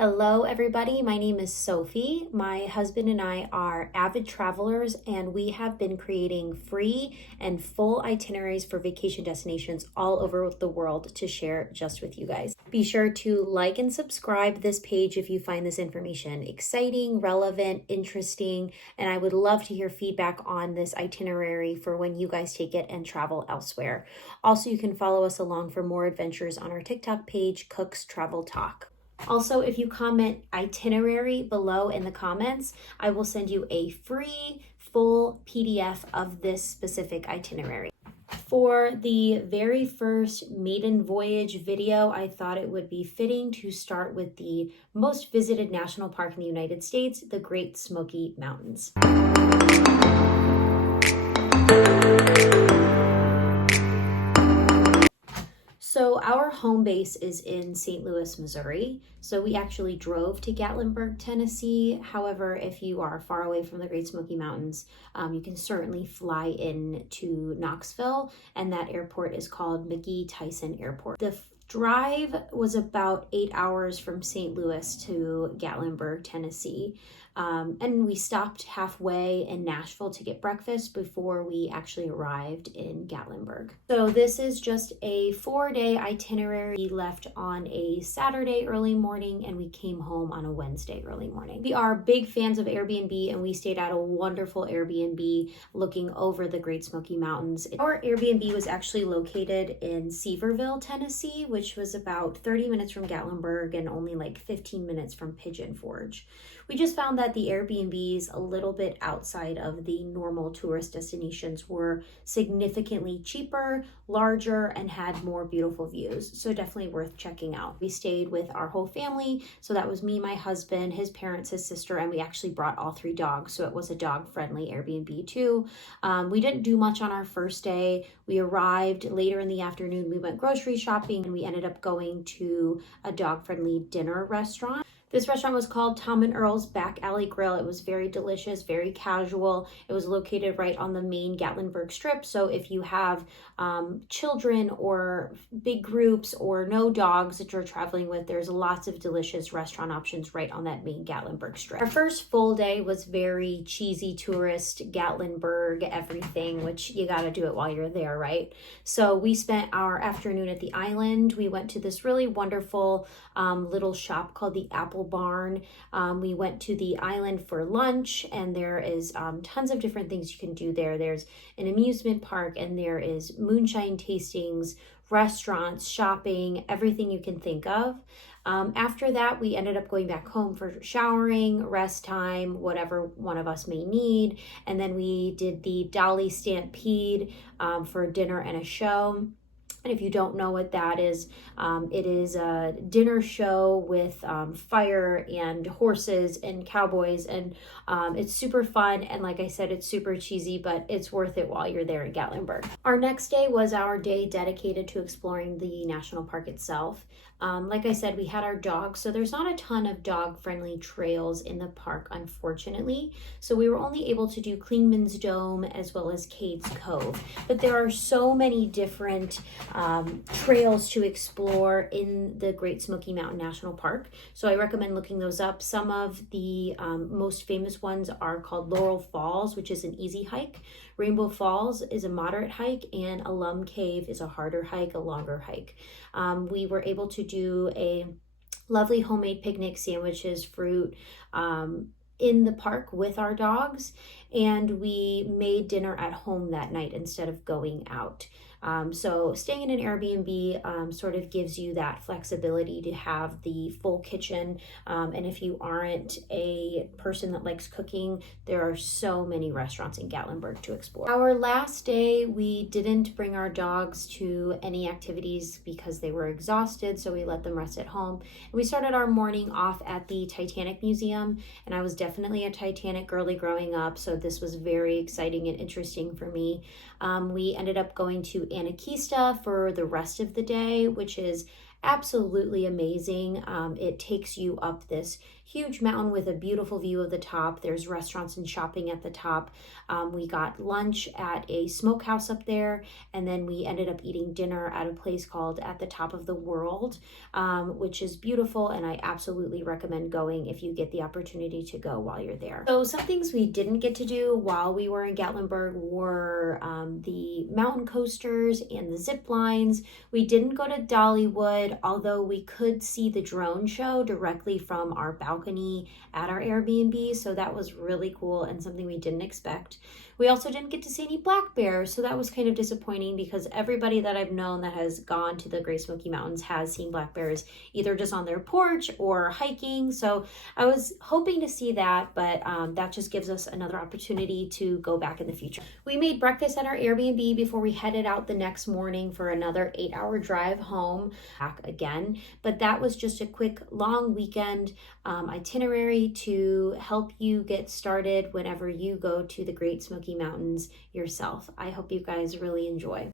Hello, everybody. My name is Sophie. My husband and I are avid travelers, and we have been creating free and full itineraries for vacation destinations all over the world to share just with you guys. Be sure to like and subscribe this page if you find this information exciting, relevant, interesting, and I would love to hear feedback on this itinerary for when you guys take it and travel elsewhere. Also, you can follow us along for more adventures on our TikTok page, Cooks Travel Talk. Also, if you comment itinerary below in the comments, I will send you a free full PDF of this specific itinerary. For the very first maiden voyage video, I thought it would be fitting to start with the most visited national park in the United States, the Great Smoky Mountains. So our home base is in St. Louis, Missouri. So we actually drove to Gatlinburg, Tennessee. However, if you are far away from the Great Smoky Mountains, you can certainly fly in to Knoxville, and that airport is called McGee-Tyson Airport. The drive was about 8 hours from St. Louis to Gatlinburg, Tennessee. And we stopped halfway in Nashville to get breakfast before we actually arrived in Gatlinburg. So this is just a 4-day itinerary. We left on a Saturday early morning and we came home on a Wednesday early morning. We are big fans of Airbnb and we stayed at a wonderful Airbnb looking over the Great Smoky Mountains. Our Airbnb was actually located in Sevierville, Tennessee, which was about 30 minutes from Gatlinburg and only like 15 minutes from Pigeon Forge. We just found that the Airbnbs a little bit outside of the normal tourist destinations were significantly cheaper, larger, and had more beautiful views. So definitely worth checking out. We stayed with our whole family. So that was me, my husband, his parents, his sister, and we actually brought all 3 dogs. So it was a dog-friendly Airbnb too. We didn't do much on our first day. We arrived later in the afternoon. We went grocery shopping and we ended up going to a dog-friendly dinner restaurant. This restaurant was called Tom and Earl's Back Alley Grill. It was very delicious, very casual. It was located right on the main Gatlinburg Strip. So if you have children or big groups or no dogs that you're traveling with, there's lots of delicious restaurant options right on that main Gatlinburg Strip. Our first full day was very cheesy tourist, Gatlinburg, everything, which you got to do it while you're there, right? So we spent our afternoon at the island. We went to this really wonderful little shop called the Apple Barn. We went to the island for lunch, and there is tons of different things you can do there. There's an amusement park, and there is moonshine tastings, restaurants, shopping, everything you can think of. After that, we ended up going back home for showering, rest time, whatever one of us may need. And then we did the Dolly Stampede for dinner and a show. And if you don't know what that is, it is a dinner show with fire and horses and cowboys, and it's super fun. And like I said, it's super cheesy, but it's worth it while you're there in Gatlinburg. Our next day was our day dedicated to exploring the national park itself. Like I said, we had our dogs, so there's not a ton of dog-friendly trails in the park, unfortunately. So we were only able to do Clingman's Dome as well as Cades Cove. But there are so many different trails to explore in the Great Smoky Mountain National Park. So I recommend looking those up. Some of the most famous ones are called Laurel Falls, which is an easy hike. Rainbow Falls is a moderate hike, and Alum Cave is a harder hike, a longer hike. We were able to do a lovely homemade picnic, sandwiches, fruit, in the park with our dogs, and we made dinner at home that night instead of going out. So staying in an Airbnb sort of gives you that flexibility to have the full kitchen. And if you aren't a person that likes cooking, there are so many restaurants in Gatlinburg to explore. Our last day, we didn't bring our dogs to any activities because they were exhausted, so we let them rest at home. And we started our morning off at the Titanic Museum, and I was definitely a Titanic girly growing up, so this was very exciting and interesting for me. We ended up going to Anakeesta for the rest of the day, which is absolutely amazing. It takes you up this huge mountain with a beautiful view of the top. There's restaurants and shopping at the top. We got lunch at a smokehouse up there, and then we ended up eating dinner at a place called At the Top of the World, which is beautiful, and I absolutely recommend going if you get the opportunity to go while you're there. So some things we didn't get to do while we were in Gatlinburg were the mountain coasters and the zip lines. We didn't go to Dollywood, although we could see the drone show directly from our balcony at our Airbnb, so that was really cool and something we didn't expect. We also didn't get to see any black bears, so that was kind of disappointing because everybody that I've known that has gone to the Great Smoky Mountains has seen black bears either just on their porch or hiking. So I was hoping to see that, but that just gives us another opportunity to go back in the future. We made breakfast at our Airbnb before we headed out the next morning for another 8-hour drive home back again. But that was just a quick long weekend itinerary to help you get started whenever you go to the Great Smoky Mountains yourself. I hope you guys really enjoy.